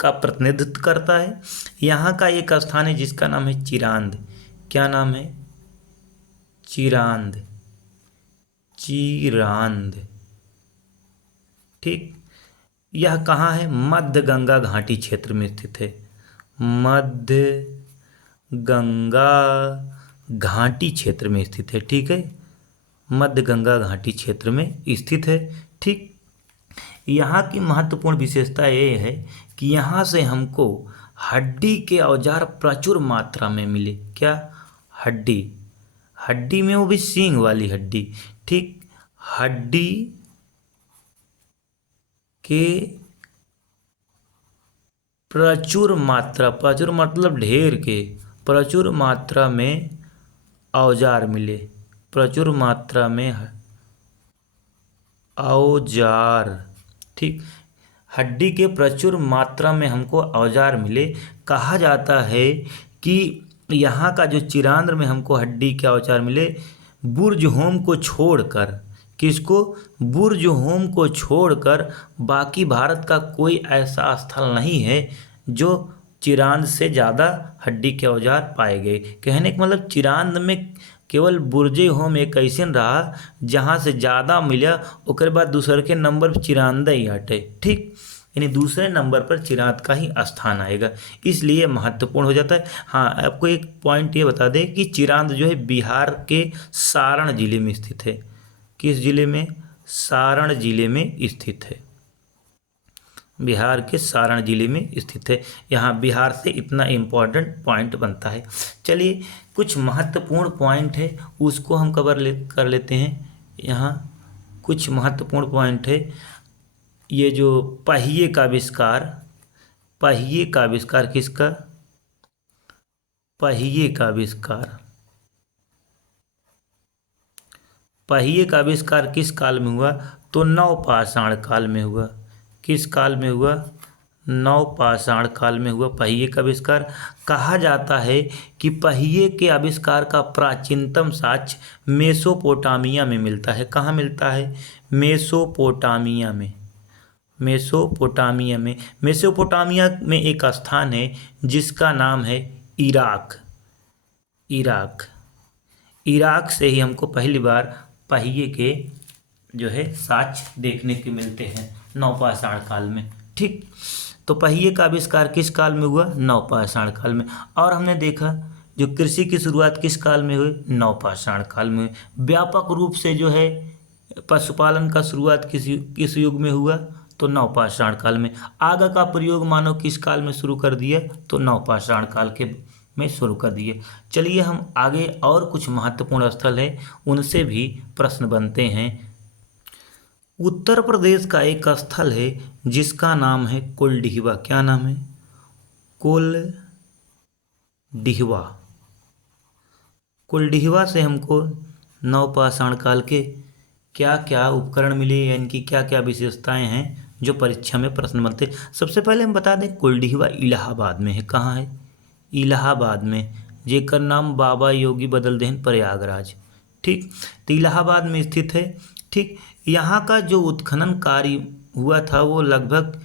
का प्रतिनिधित्व करता है। यहाँ का एक स्थान है जिसका नाम है चिरांद। क्या नाम है? चिरांद, चिरांद। ठीक, यह कहाँ है? मध्य गंगा घाटी क्षेत्र में स्थित है। मध्य गंगा घाटी क्षेत्र में स्थित है। ठीक है, मध्य गंगा घाटी क्षेत्र में स्थित है। ठीक, यहाँ की महत्वपूर्ण विशेषता ये है कि यहाँ से हमको हड्डी के औजार प्रचुर मात्रा में मिले। क्या? हड्डी, हड्डी में वो भी सींग वाली हड्डी। ठीक, हड्डी के प्रचुर मात्रा, प्रचुर मतलब ढेर के, प्रचुर मात्रा में औजार मिले, प्रचुर मात्रा में औजार। ठीक, हड्डी के प्रचुर मात्रा में हमको औजार मिले। कहा जाता है कि यहाँ का जो चिरांद में हमको हड्डी के औजार मिले, बुर्ज होम को छोड़कर, किसको? बुर्ज होम को छोड़कर बाकी भारत का कोई ऐसा स्थल नहीं है जो चिरांद से ज़्यादा हड्डी के औजार पाए गए। कहने का मतलब चिरांद में केवल बुर्जे होम एक ऐसन रहा जहाँ से ज़्यादा मिला, उसके बाद दूसरे के नंबर पर चिरांद ही हटे। ठीक, यानी दूसरे नंबर पर चिरांद का ही स्थान आएगा, इसलिए महत्वपूर्ण हो जाता है। हाँ, आपको एक पॉइंट ये बता दें कि चिरांद जो है बिहार के सारण जिले में स्थित है। किस जिले में? सारण जिले में स्थित है। बिहार के सारण जिले में स्थित है। यहाँ बिहार से इतना इम्पोर्टेंट पॉइंट बनता है। चलिए, कुछ महत्वपूर्ण पॉइंट है उसको हम कर लेते हैं। यहाँ कुछ महत्वपूर्ण पॉइंट है। ये जो पहिए का आविष्कार, पहिए का आविष्कार किसका? पहिए का आविष्कार, पहिए का आविष्कार किस काल में हुआ? तो नवपाषाण काल में हुआ। किस काल में हुआ? नवपाषाण काल में हुआ पहिए का आविष्कार। कहा जाता है कि पहिए के आविष्कार का प्राचीनतम साक्ष्य मेसोपोटामिया में मिलता है। कहाँ मिलता है? मेसोपोटामिया में। मेसोपोटामिया में, मेसोपोटामिया में एक स्थान है जिसका नाम है इराक। इराक, इराक से ही हमको पहली बार पहिए के जो है साक्ष्य देखने के मिलते हैं नवपाषाण काल में। ठीक, तो पहिए का आविष्कार किस काल में हुआ? नवपाषाण काल में। और हमने देखा जो कृषि की शुरुआत किस काल में हुई? नवपाषाण काल में। व्यापक रूप से जो है पशुपालन का शुरुआत किस युग में हुआ? तो नवपाषाण काल में। आग का प्रयोग मानव किस काल में शुरू कर दिया? तो नवपाषाण काल के में शुरू कर दिए। चलिए हम आगे और कुछ महत्वपूर्ण स्थल है उनसे भी प्रश्न बनते हैं। उत्तर प्रदेश का एक स्थल है जिसका नाम है कुलडीहवा। क्या नाम है? कुलडीहवा। कुलडीहवा से हमको नवपाषाण काल के क्या क्या उपकरण मिले, यानी कि क्या क्या विशेषताएं हैं जो परीक्षा में प्रश्न बनते। सबसे पहले हम बता दें कुलडीहवा इलाहाबाद में है। कहाँ है? इलाहाबाद में, जेकर नाम बाबा योगी बदल देहन प्रयागराज। ठीक, तो इलाहाबाद में स्थित है। ठीक, यहाँ का जो उत्खनन कार्य हुआ था वो लगभग,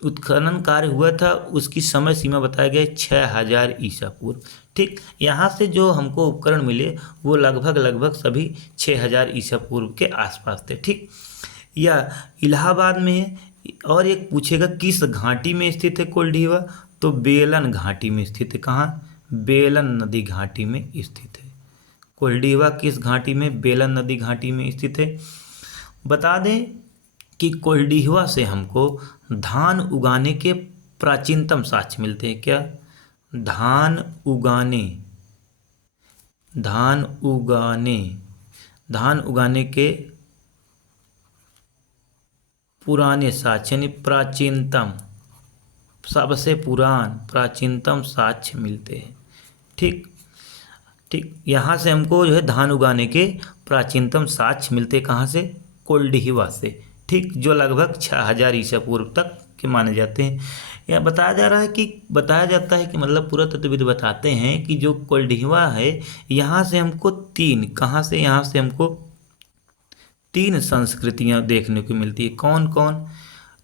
उत्खनन कार्य हुआ था उसकी समय सीमा बताया गया 6000 ईसा पूर्व। ठीक, यहाँ से जो हमको उपकरण मिले वो लगभग सभी 6000 ईसा पूर्व के आसपास थे। ठीक, या इलाहाबाद में है। और एक पूछेगा किस घाटी में स्थित है कुलडीहवा? तो बेलन घाटी में स्थित है। कहाँ? बेलन नदी घाटी में स्थित है। कुलडीहवा किस घाटी में? बेलन नदी घाटी में स्थित है। बता दें कि कुलडीहवा से हमको धान उगाने के प्राचीनतम साक्ष्य मिलते हैं। क्या? धान उगाने, धान उगाने, धान उगाने के पुराने साक्ष्य, यानी प्राचीनतम, सबसे प्राचीनतम साक्ष्य मिलते हैं। ठीक, ठीक, यहाँ से हमको जो है धान उगाने के प्राचीनतम साक्ष्य मिलते हैं। कहाँ से? कुलडीहवा से। ठीक, जो लगभग 6000 ईसा पूर्व तक के माने जाते हैं। यह बताया जा रहा है कि, बताया जाता है कि मतलब पुरातत्वविद बताते हैं कि जो कुलडीहवा है यहाँ से हमको तीन, कहाँ से? यहाँ से हमको 3 संस्कृतियाँ देखने को मिलती है। कौन कौन?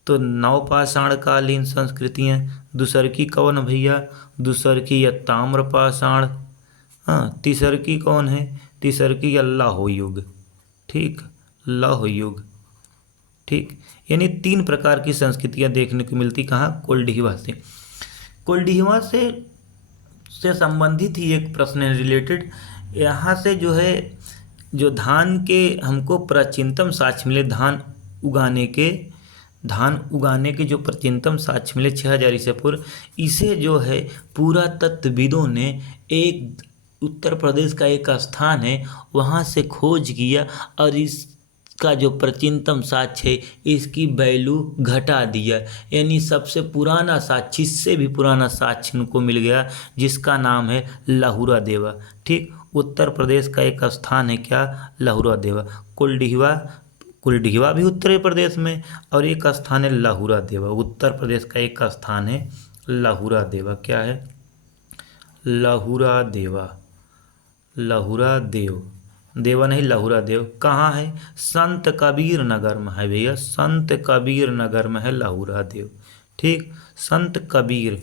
तो नवपाषाण कालीन संस्कृतियाँ। दूसर की कौन भैया? दूसर की या ताम्रपाषाण। हाँ, तीसर की कौन है? तीसर की या लौह युग। ठीक, लौह युग। ठीक, यानी 3 प्रकार की संस्कृतियाँ देखने को मिलती। कहाँ? कुलडीहवा से। कुलडीहवा से संबंधित ही एक प्रश्न है रिलेटेड। यहाँ से जो है जो धान के हमको प्राचीनतम साक्ष्य मिले, धान उगाने के जो प्राचीनतम साक्ष्य मिले 6000 ईसा पूर्व, इसे जो है पुरातत्वविदों ने एक उत्तर प्रदेश का एक स्थान है वहाँ से खोज किया और इसका जो प्राचीनतम साक्ष्य है इसकी वैल्यू घटा दिया। यानी सबसे पुराना साक्ष्य, इससे भी पुराना साक्ष्य उनको मिल गया जिसका नाम है लहुरा देवा। ठीक, उत्तर प्रदेश का एक स्थान है क्या? लहुरा देवा। कुलडीहवा भी उत्तर प्रदेश में, और एक स्थान है लहुरा देवा। उत्तर प्रदेश का एक स्थान है लहुरा देवा। क्या है? लहुरा देवा। लहुरा देव, देवा नहीं लहुरा देव। कहाँ है? संत कबीर नगर में है भैया, संत कबीर नगर में है लहुरा देव। ठीक, संत कबीर,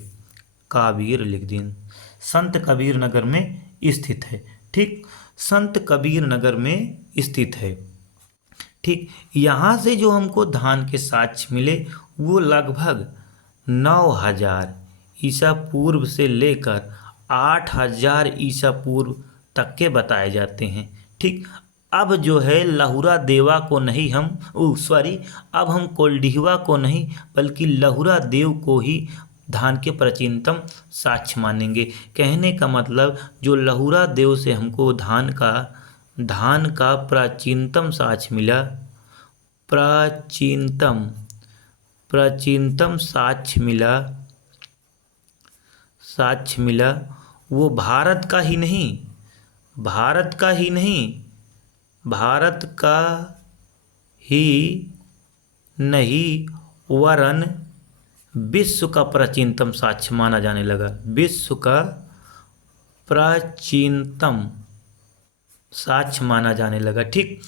काबीर लिख दिन, संत कबीर नगर में स्थित है। ठीक, संत कबीर नगर में स्थित है। ठीक, यहाँ से जो हमको धान के साक्ष्य मिले वो लगभग 9000 ईसा पूर्व से लेकर 8000 ईसा पूर्व तक के बताए जाते हैं। ठीक, अब जो है लहुरा देवा को नहीं हम अब हम कुलडीहवा को नहीं बल्कि लहुरा देव को ही धान के प्राचीनतम साक्ष्य मानेंगे। कहने का मतलब जो लहुरा देव से हमको धान का प्राचीनतम साक्ष्य मिला, प्राचीनतम साक्ष्य मिला साक्ष्य मिला वो भारत का ही नहीं, भारत का ही नहीं, भारत का ही नहीं वरन विश्व का प्राचीनतम साक्ष्य माना जाने लगा। विश्व का प्राचीनतम साक्ष्य माना जाने लगा। ठीक,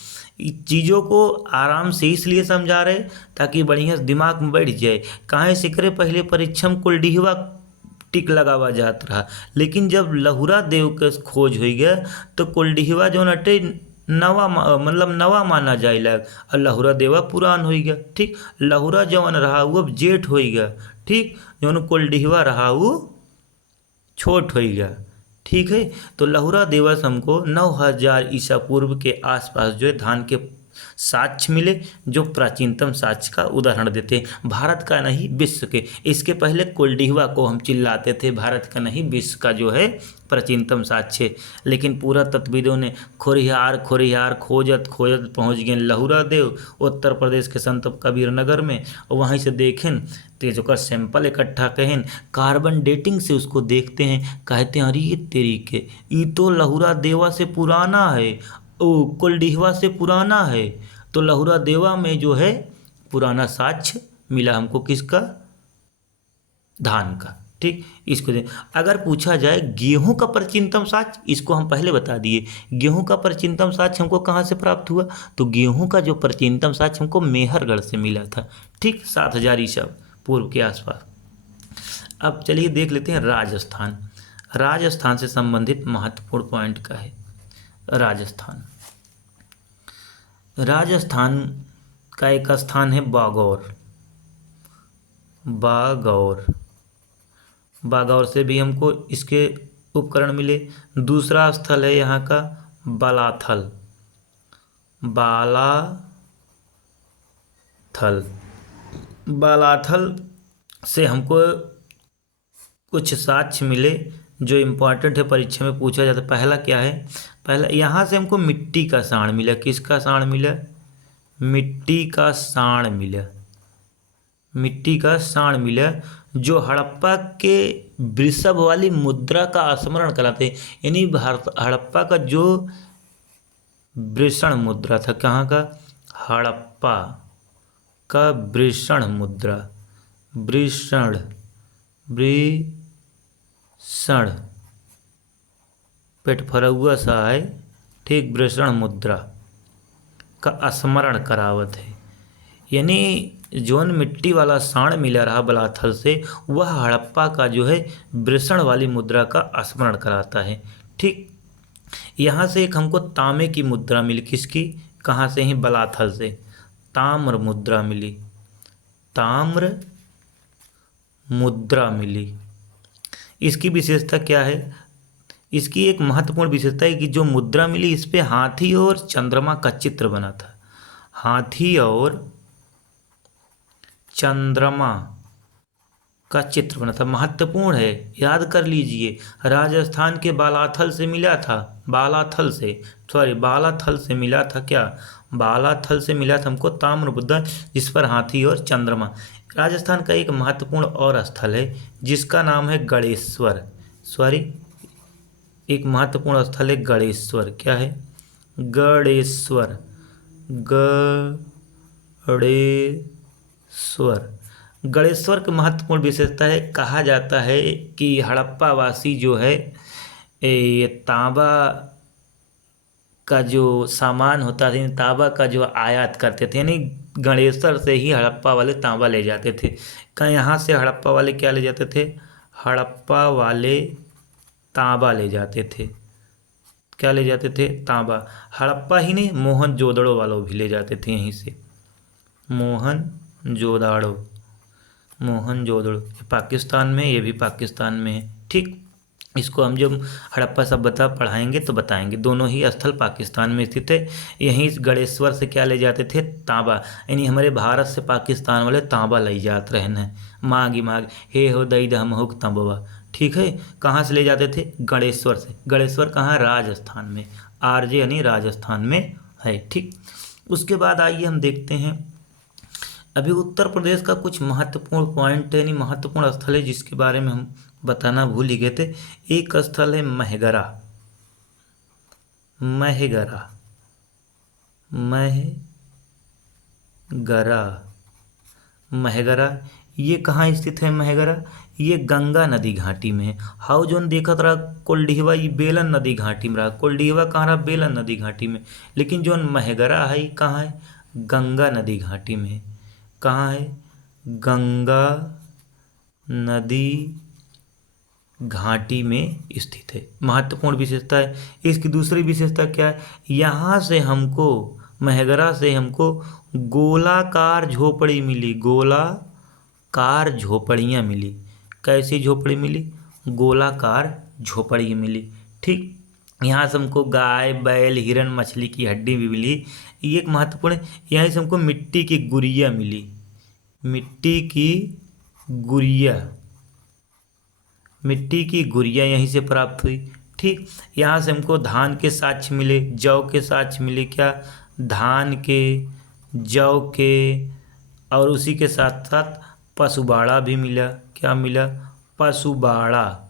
चीज़ों को आराम से इसलिए समझा रहे ताकि बढ़िया दिमाग में बैठ जाए। काहे से करे पहले परीक्षा में कुलडीहवा टिक लगावा जात रहा, लेकिन जब लहुरा देव के खोज हो गया तो कुलडीहवा जो नटे नवा मतलब नवा माना जाए लग, और लहुरा देवा पुरान हो गया। ठीक, लहुरा जवन रहा वो अब जेठ हो गया। ठीक, जवन कुलडीहवा रहा वो छोट हो गया। ठीक है, तो लहुरा देवस हमको 9000 ईसा पूर्व के आसपास जो है धान के साक्ष्य मिले, जो प्राचीनतम साक्ष्य का उदाहरण देते हैं। भारत का नहीं विश्व के। इसके पहले कुलडीहवा को हम चिल्लाते थे भारत का नहीं विश्व का जो है प्राचीनतम साक्ष्य, लेकिन पूरा तत्विदों ने खोरिहार खोरिहार खोजत खोजत पहुँच गए लहुरा देव उत्तर प्रदेश के संत कबीर नगर में, और वहीं से देखें तो जो सैंपल इकट्ठा कहें कार्बन डेटिंग से उसको देखते हैं, कहते हैं अरे ये तेरी के ये तो लहुरा देवा से पुराना है, ओ कुलडीहवा से पुराना है। तो लहुरा देवा में जो है पुराना साक्ष्य मिला हमको, किसका? धान का। ठीक, इसको दे। अगर पूछा जाए गेहूं का प्राचीनतम साक्ष्य, इसको हम पहले बता दिए। गेहूं का प्राचीनतम साक्ष्य हमको कहाँ से प्राप्त हुआ? तो गेहूं का जो प्राचीनतम साक्ष्य हमको मेहरगढ़ से मिला था। ठीक, 7000 ईसा पूर्व के आसपास। अब चलिए देख लेते हैं राजस्थान। राजस्थान से संबंधित महत्वपूर्ण पॉइंट का है राजस्थान। राजस्थान का एक स्थान है बागौर। बागौर, बागौर से भी हमको इसके उपकरण मिले। दूसरा स्थल है यहाँ का बालाथल। बालाथल, बालाथल से हमको कुछ साक्ष्य मिले जो इम्पोर्टेंट है, परीक्षा में पूछा जाता है। पहला क्या है? पहला यहाँ से हमको मिट्टी का साण मिला। किसका साण मिला? मिट्टी का साण मिला। मिट्टी का साण मिला जो हड़प्पा के वृषभ वाली मुद्रा का स्मरण कराते, यानी हड़प्पा का जो वृषण मुद्रा था, कहाँ का? हड़प्पा का वृषण मुद्रा। वृषण, वृषण पेट फरौआ सा है। ठीक, वृषण मुद्रा का स्मरण करावत है, यानी जौन मिट्टी वाला साण मिला रहा बलाथल से, वह हड़प्पा का जो है वृषण वाली मुद्रा का स्मरण कराता है। ठीक, यहाँ से एक हमको तांबे की मुद्रा मिली। किसकी? कहाँ से? ही बलाथल से ताम्र मुद्रा मिली। ताम्र मुद्रा मिली। इसकी विशेषता क्या है? इसकी एक महत्वपूर्ण विशेषता है कि जो मुद्रा मिली इस पे हाथी और चंद्रमा का चित्र बना था। हाथी और चंद्रमा का चित्र बना था। महत्वपूर्ण है, याद कर लीजिए। राजस्थान के बालाथल से मिला था। बालाथल से, सॉरी, बालाथल से मिला था। क्या? बालाथल से मिला था हमको ताम्र मुद्रा जिस पर हाथी और चंद्रमा। राजस्थान का एक महत्वपूर्ण और स्थल है जिसका नाम है गणेश्वर। सॉरी, एक महत्वपूर्ण स्थल है गणेश्वर। क्या है? गणेश्वर। गणेश्वर, गणेश्वर की महत्वपूर्ण विशेषता है, कहा जाता है कि हड़प्पा वासी जो है ये तांबा का जो सामान होता था, तांबा का जो आयात करते थे, यानी गणेश्वर से ही हड़प्पा वाले तांबा ले जाते थे। कहाँ? यहाँ से हड़प्पा वाले क्या ले जाते थे? हड़प्पा वाले तांबा ले जाते थे। क्या ले जाते थे? तांबा। हड़प्पा ही नहीं, मोहनजोदड़ो वालों भी ले जाते थे यहीं से। मोहनजोदड़ो, मोहनजोदड़ो पाकिस्तान में, ये भी पाकिस्तान में है। ठीक, इसको हम जब हड़प्पा सभ्यता पढ़ाएंगे तो बताएंगे। दोनों ही स्थल पाकिस्तान में स्थित है। यहीं गणेश्वर से क्या ले जाते थे? तांबा, यानी हमारे भारत से पाकिस्तान वाले तांबा ले जाते रहना। मांगी मांग हे हो दई दम हो तंबवा। ठीक है, कहाँ से ले जाते थे? गणेश्वर से। गणेश्वर कहाँ? राजस्थान में। आरजे यानी राजस्थान में है। ठीक, उसके बाद आइए हम देखते हैं अभी उत्तर प्रदेश का कुछ महत्वपूर्ण पॉइंट यानी महत्वपूर्ण स्थल है जिसके बारे में हम बताना भूल ही गए थे। एक स्थल है महगरा। महगरा, महगरा, महगरा, ये कहाँ स्थित है महगरा? ये गंगा नदी घाटी में है। हाउ जोन देखत रहा कोल्डिहवा, ये बेलन नदी घाटी में रहा। कोल्डिहवा कहाँ रहा? बेलन नदी घाटी में। लेकिन जोन महगरा है कहाँ है? गंगा नदी घाटी में है। कहाँ है? गंगा नदी घाटी में स्थित है। महत्वपूर्ण विशेषता है। इसकी दूसरी विशेषता क्या है? यहाँ से हमको, महगरा से हमको गोलाकार झोपड़ी मिली। गोलाकार झोपड़ियाँ मिली। कैसी झोपड़ी मिली? गोलाकार झोपड़ी मिली। ठीक, यहाँ से हमको गाय, बैल, हिरन, मछली की हड्डी भी मिली। ये एक महत्वपूर्ण है। यहाँ से हमको मिट्टी की गुड़िया मिली। मिट्टी की गुड़िया, मिट्टी की गुड़िया यहीं से प्राप्त हुई। ठीक, यहाँ से हमको धान के साक्ष्य मिले, जौ के साक्ष्य मिले। क्या? धान के, जौ के, और उसी के साथ साथ पशुबाड़ा भी मिला। क्या मिला? पशुबाड़ा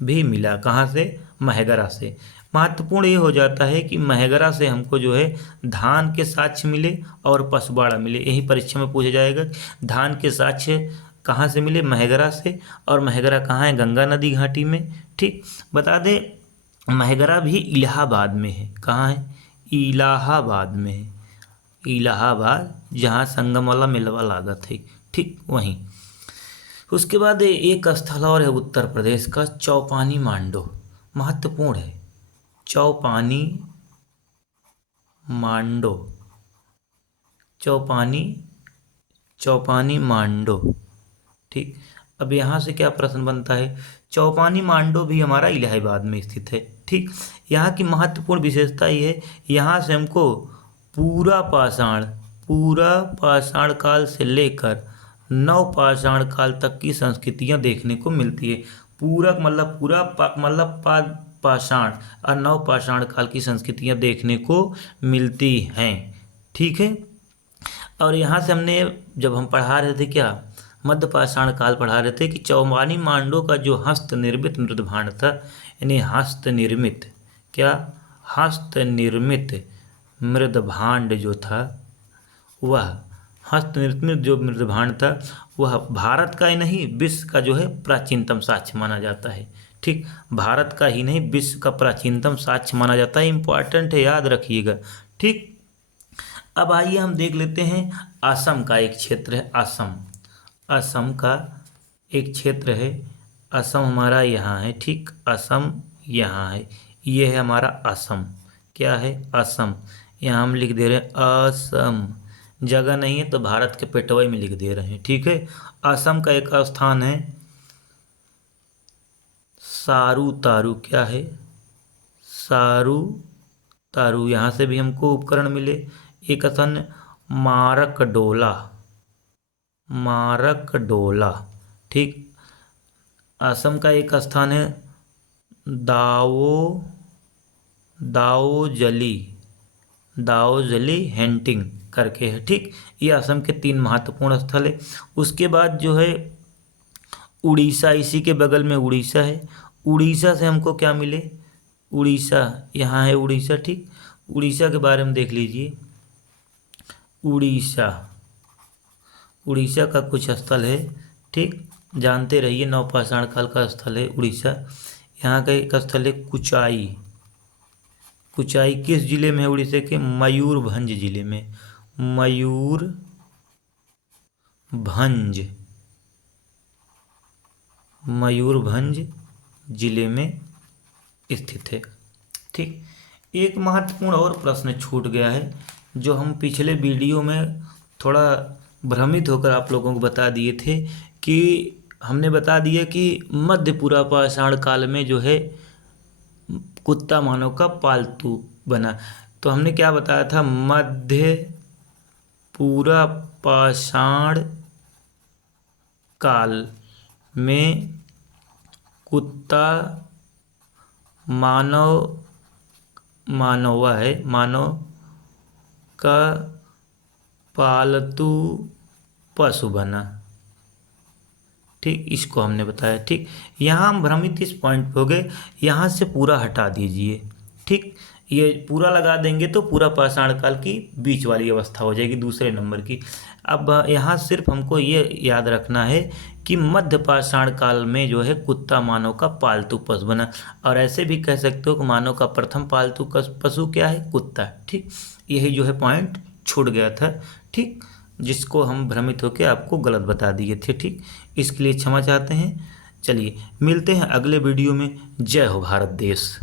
भी मिला। कहाँ से? महगरा से। महत्वपूर्ण ये हो जाता है कि महगरा से हमको जो है धान के साक्ष्य मिले और पशुबाड़ा मिले। यही परीक्षा में पूछा जाएगा। धान के साक्ष्य कहाँ से मिले? महगरा से। और महगरा कहाँ है? गंगा नदी घाटी में। ठीक, बता दें महगरा भी इलाहाबाद में है। कहाँ है? इलाहाबाद में है। इलाहाबाद, जहाँ संगम वाला मेलवा लागत है। ठीक, वहीं। उसके बाद एक स्थल और है उत्तर प्रदेश का, चौपानी मांडो। महत्वपूर्ण है। चौपानी मांडो, चौपानी, चौपानी मांडो। ठीक, अब यहाँ से क्या प्रश्न बनता है? चौपानी मांडो भी हमारा इलाहाबाद में स्थित है। ठीक, यहाँ की महत्वपूर्ण विशेषता ये है, यहाँ से हमको पूरा पाषाण, पूरा पाषाण काल से लेकर नव पाषाण काल तक की संस्कृतियाँ देखने को मिलती है। पूरा मतलब पूरा मतलब पाषाण और नव पाषाण काल की संस्कृतियाँ देखने को मिलती हैं। ठीक है, और यहाँ से हमने, जब हम पढ़ा रहे थे क्या, मध्य पाषाण काल पढ़ा रहे थे, कि चौपानी मांडो का जो हस्त निर्मित मृदभांड था, यानी हस्त निर्मित, क्या? हस्त निर्मित मृदभांड जो था, वह हस्त निर्मित जो मृदभांड था वह भारत का ही नहीं विश्व का जो है प्राचीनतम साक्ष्य माना जाता है। ठीक, भारत का ही नहीं विश्व का प्राचीनतम साक्ष्य माना जाता है। इंपॉर्टेंट है, याद रखिएगा। ठीक, अब आइए हम देख लेते हैं असम का एक क्षेत्र है। असम, असम का एक क्षेत्र है। असम हमारा यहाँ है। ठीक, असम यहाँ है। ये है हमारा असम। क्या है? असम। यहाँ हम लिख दे रहे हैं असम, जगह नहीं है तो भारत के पेटवाई में लिख दे रहे हैं। ठीक है, असम का एक स्थान है सारू तारू। क्या है? सारू तारू। यहाँ से भी हमको उपकरण मिले। एक स्थान मारक डोला, मारक डोला। ठीक, असम का एक स्थान है दाओ, दाओजली, दाओजली हेंटिंग करके है। ठीक, ये असम के 3 महत्वपूर्ण स्थल है। उसके बाद जो है उड़ीसा, इसी के बगल में उड़ीसा है। उड़ीसा से हमको क्या मिले? उड़ीसा, यहाँ है उड़ीसा। ठीक, उड़ीसा के बारे में देख लीजिए। उड़ीसा, उड़ीसा का कुछ स्थल है। ठीक, जानते रहिए, नवपाषाण काल का स्थल है उड़ीसा। यहाँ का एक स्थल है कुचाई। कुचाई किस जिले में है उड़ीसा के? मयूरभंज जिले में। मयूरभंज, मयूरभंज जिले में स्थित है। ठीक, एक महत्वपूर्ण और प्रश्न छूट गया है, जो हम पिछले वीडियो में थोड़ा भ्रमित होकर आप लोगों को बता दिए थे, कि हमने बता दिया कि मध्य पूरा पाषाण काल में जो है कुत्ता मानव का पालतू बना। तो हमने क्या बताया था? मध्य पूरा पाषाण काल में कुत्ता मानव, मानवा है, मानव का पालतू पशु बना। ठीक, इसको हमने बताया। ठीक, यहाँ हम भ्रमित इस पॉइंट पे हो गए, यहाँ से पूरा हटा दीजिए। ठीक, ये पूरा लगा देंगे तो पूरा पाषाण काल की बीच वाली अवस्था हो जाएगी, दूसरे नंबर की। अब यहाँ सिर्फ हमको ये याद रखना है कि मध्य पाषाण काल में जो है कुत्ता मानव का पालतू पशु बना, और ऐसे भी कह सकते हो कि मानव का प्रथम पालतू पशु क्या है? कुत्ता। ठीक, यही जो है पॉइंट छूट गया था। ठीक, जिसको हम भ्रमित होकर आपको गलत बता दिए थे। ठीक, इसके लिए क्षमा चाहते हैं। चलिए मिलते हैं अगले वीडियो में। जय हो भारत देश।